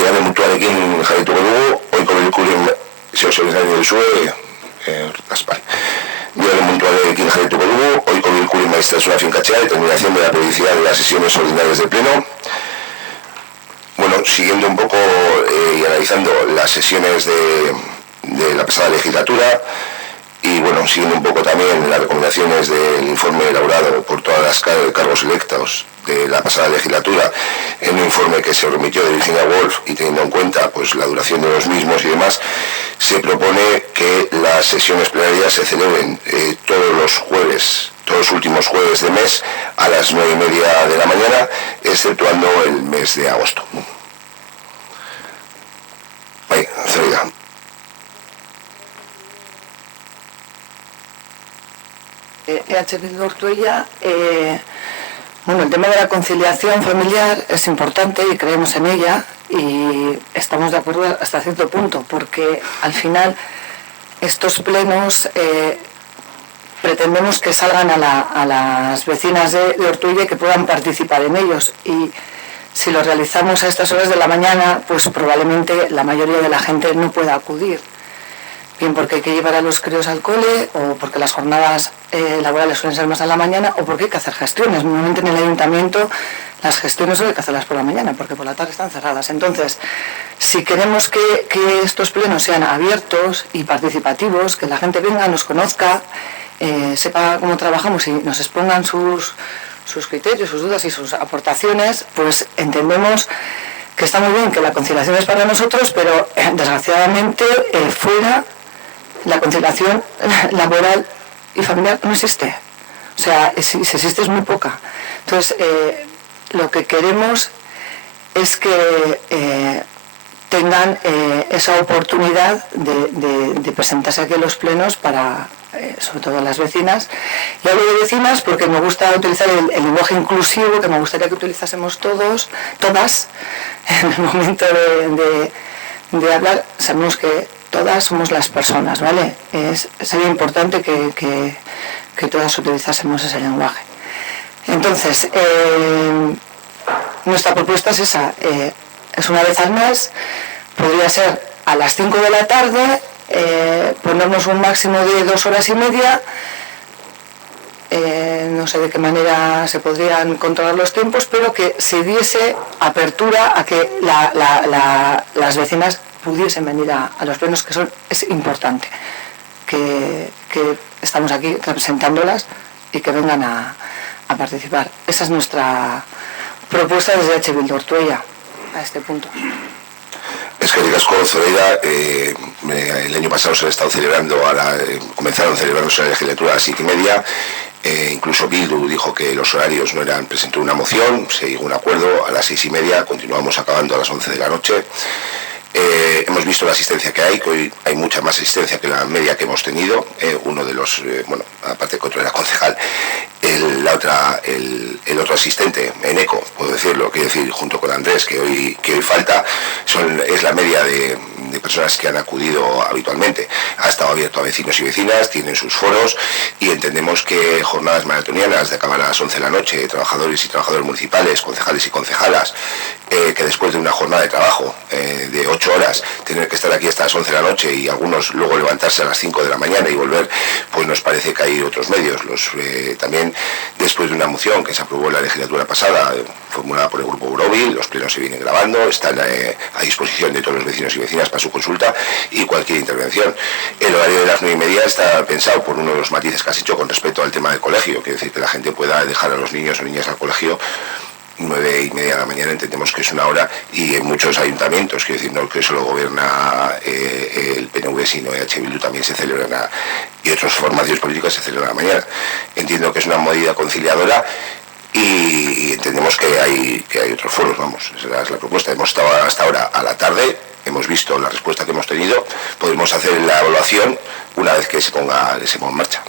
Bigarren puntuarekin jarraituko dugu, ohiko bilkuren zehozioen duzue, Gaspar. Bigarren puntuarekin jarraituko dugu, ohiko bilkuren maiztasuna finkatzea y terminación de la periodicidad de las sesiones ordinarias del Pleno. Bueno, siguiendo un poco y analizando las sesiones de la pasada legislatura y bueno, siguiendo un poco también las recomendaciones del informe elaborado por todas las cargos electos de la pasada legislatura, en un informe que se remitió de Virginia Woolf y teniendo en cuenta pues la duración de los mismos y demás, se propone que las sesiones plenarias se celebren todos los jueves, todos los últimos jueves de mes a las 9:30 de la mañana, exceptuando el mes de agosto. Ahí, Celia. Bildu Ortuella, bueno, el tema de la conciliación familiar es importante y creemos en ella y estamos de acuerdo hasta cierto punto, porque al final estos plenos pretendemos que salgan a las vecinas de Ortuella y que puedan participar en ellos, y si lo realizamos a estas horas de la mañana, pues probablemente la mayoría de la gente no pueda acudir, bien porque hay que llevar a los críos al cole, o porque las jornadas laborales suelen ser más a la mañana, o porque hay que hacer gestiones. Normalmente en el ayuntamiento las gestiones solo hay que hacerlas por la mañana, porque por la tarde están cerradas. Entonces, si queremos que estos plenos sean abiertos y participativos, que la gente venga, nos conozca, sepa cómo trabajamos y nos expongan sus criterios, sus dudas y sus aportaciones, pues entendemos que está muy bien que la conciliación es para nosotros, pero desgraciadamente fuera la conciliación laboral y familiar no existe. O sea, si existe es muy poca. Entonces, lo que queremos es que tengan esa oportunidad de presentarse aquí en los plenos para, sobre todo las vecinas. Y hablo de vecinas porque me gusta utilizar el lenguaje inclusivo, que me gustaría que utilizásemos todas, en el momento de hablar. Sabemos que todas somos las personas, ¿vale? Sería importante que todas utilizásemos ese lenguaje. Entonces, nuestra propuesta es esa, es una vez al mes, podría ser a las 5 de la tarde, ponernos un máximo de 2 horas y media, no sé de qué manera se podrían controlar los tiempos, pero que se diese apertura a que las vecinas pudiesen venir a los plenos, que es importante, que estamos aquí representándolas y que vengan a participar. Esa es nuestra propuesta desde Bildu Ortuella a este punto. Es que Ricasco Zoreira, el año pasado se le ha estado celebrando, comenzaron celebrándose la legislatura a las 7:30. Incluso Bildu dijo que los horarios no eran, presentó una moción, se llegó a un acuerdo a las 6:30, continuamos acabando a las 11 de la noche. Hemos visto la asistencia que hay, que hoy hay mucha más asistencia que la media que hemos tenido. Uno de los, bueno, aparte que otro era concejal, el otro asistente, Eneco, puedo decirlo, quiero decir, junto con Andrés, que hoy falta, es la media de personas que han acudido habitualmente. Ha estado abierto a vecinos y vecinas, tienen sus foros y entendemos que jornadas maratonianas de acabar a las 11 de la noche, trabajadores y trabajadoras municipales, concejales y concejalas, que después de una jornada de trabajo de 8 horas, tener que estar aquí hasta las 11 de la noche y algunos luego levantarse a las 5 de la mañana y volver, pues nos parece que hay otros medios. También después de una moción que se aprobó en la legislatura pasada, formulada por el Grupo Bróbil, los plenos se vienen grabando, están a disposición de todos los vecinos y vecinas para su consulta y cualquier intervención. El horario de las 9:30 está pensado por uno de los matices que has hecho con respecto al tema del colegio, quiere decir que la gente pueda dejar a los niños o niñas al colegio 9:30 de la mañana. Entendemos que es una hora, y en muchos ayuntamientos, quiero decir, no que solo gobierna el PNV, sino Bildu también se celebran y otras formaciones políticas se celebran a la mañana. Entiendo que es una medida conciliadora y entendemos que hay otros foros, vamos, esa es la propuesta. Hemos estado hasta ahora a la tarde, hemos visto la respuesta que hemos tenido, podemos hacer la evaluación una vez que se ponga en marcha.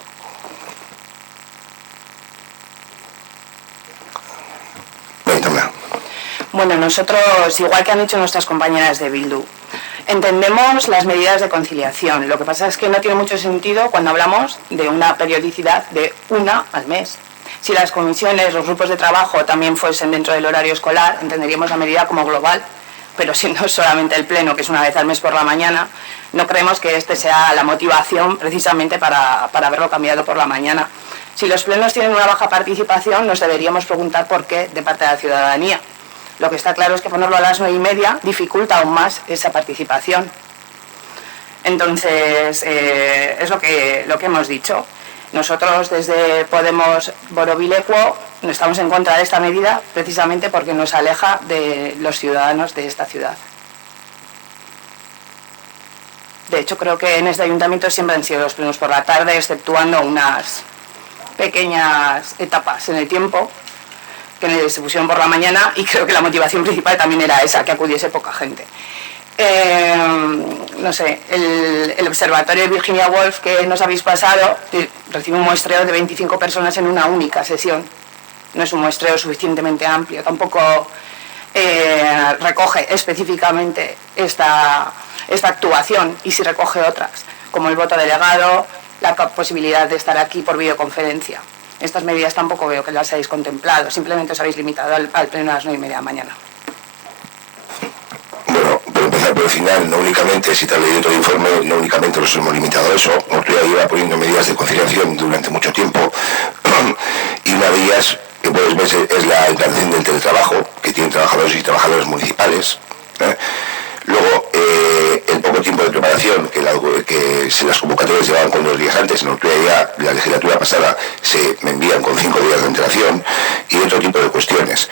Bueno, nosotros, igual que han dicho nuestras compañeras de Bildu, entendemos las medidas de conciliación. Lo que pasa es que no tiene mucho sentido cuando hablamos de una periodicidad de una al mes. Si las comisiones, los grupos de trabajo también fuesen dentro del horario escolar, entenderíamos la medida como global. pero siendo solamente el pleno, que es una vez al mes por la mañana, no creemos que este sea la motivación precisamente para haberlo cambiado por la mañana. Si los plenos tienen una baja participación, nos deberíamos preguntar por qué de parte de la ciudadanía. Lo que está claro es que ponerlo a las 9:30 dificulta aún más esa participación. Entonces, es lo que hemos dicho. Nosotros desde Podemos Borobileco estamos en contra de esta medida precisamente porque nos aleja de los ciudadanos de esta ciudad. De hecho, creo que en este ayuntamiento siempre han sido los plenos por la tarde, exceptuando unas pequeñas etapas en el tiempo que se pusieron por la mañana, y creo que la motivación principal también era esa, que acudiese poca gente. No sé, el observatorio de Virginia Woolf que nos habéis pasado recibe un muestreo de 25 personas en una única sesión. No es un muestreo suficientemente amplio, tampoco recoge específicamente esta actuación, y sí recoge otras, como el voto delegado, la posibilidad de estar aquí por videoconferencia. Estas medidas tampoco veo que las hayáis contemplado, simplemente os habéis limitado al pleno a las 9:30 de la mañana. Bueno, por empezar por el final, no únicamente, si te has leído todo el informe, no únicamente nos hemos limitado a eso. Ortuella lleva poniendo medidas de conciliación durante mucho tiempo, y una de ellas, que puedes ver, es la implantación del teletrabajo, que tienen trabajadores y trabajadoras municipales. Luego, el poco tiempo de preparación, que si las convocatorias llevaban con 2 días antes, en Ortuella ya la legislatura pasada se me envían con 5 días de antelación, y otro tipo de cuestiones.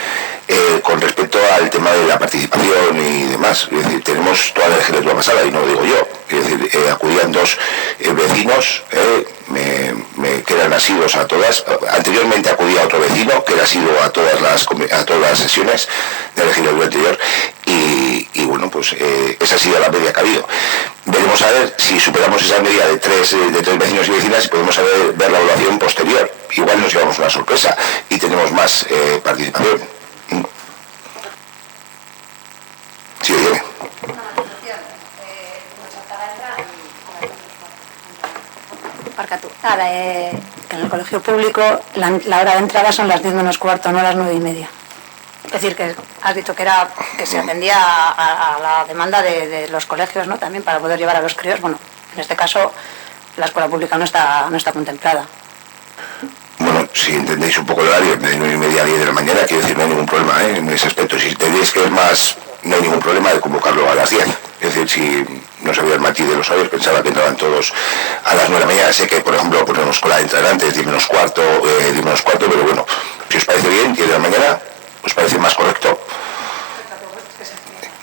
Con respecto al tema de la participación y demás, es decir, tenemos toda la legislatura pasada, y no lo digo yo, es decir, acudían 2 vecinos, que eran asiduos a todas. Anteriormente acudía otro vecino que era asiduo a todas las sesiones de la legislatura anterior, y bueno, pues esa ha sido la media que ha habido. Veremos a ver si superamos esa media de tres vecinos y vecinas, y podemos ver la evaluación posterior. Igual nos llevamos una sorpresa y tenemos más participación. Sí, viene. En el colegio público la hora de entrada son las 10 menos cuarto, no las 9:30. Es decir, que has dicho que se atendía a la demanda de los colegios, ¿no? También para poder llevar a los críos. Bueno, en este caso la escuela pública no está contemplada. Bueno, si entendéis un poco el horario, de 9:30 a 10 de la mañana, quiero decir, no hay ningún problema en ese aspecto. Si entendéis que es más, no hay ningún problema de convocarlo a las 10. Es decir, si no sabía el matiz de los horarios, pensaba que entraban todos a las 9 de la mañana. Sé que, por ejemplo, ponemos cola de entrar antes, 10 menos cuarto, pero bueno, si os parece bien, 10 de la mañana, ¿os parece más correcto?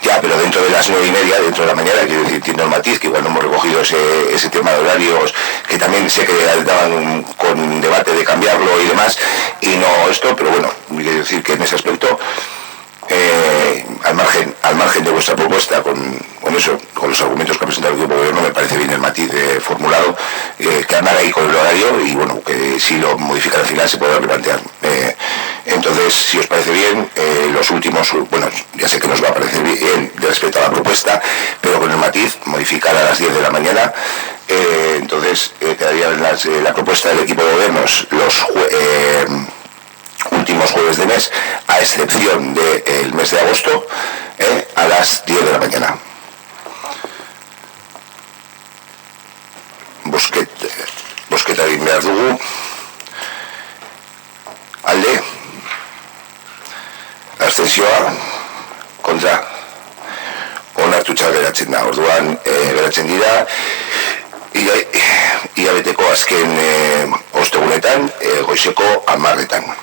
Ya, pero dentro de las 9:30, dentro de la mañana, quiero decir, entiendo el matiz, que igual no hemos recogido ese tema de horarios, que también sé que daban con un debate de cambiarlo y demás, y no esto, pero bueno, quiero decir que en ese aspecto, al margen de vuestra propuesta, con los argumentos que ha presentado el grupo de gobierno, me parece bien el matiz formulado, que andar ahí con el horario, y bueno, que si lo modifican al final se podrá replantear. Entonces, si os parece bien, los últimos, bueno, ya sé que nos va a parecer bien de respecto a la propuesta, pero con el matiz, modificar a las 10 de la mañana. Entonces, quedaría la propuesta del equipo de gobiernos los últimos jueves de mes, a excepción del mes de agosto, a las 10 de la mañana. Bozketa egin behar dugu. Alde, abstentzioa, kontra, onartuta geratzen da. Orduan, geratzen dira, hilabeteko azken ostegunetan, goizeko 10:00.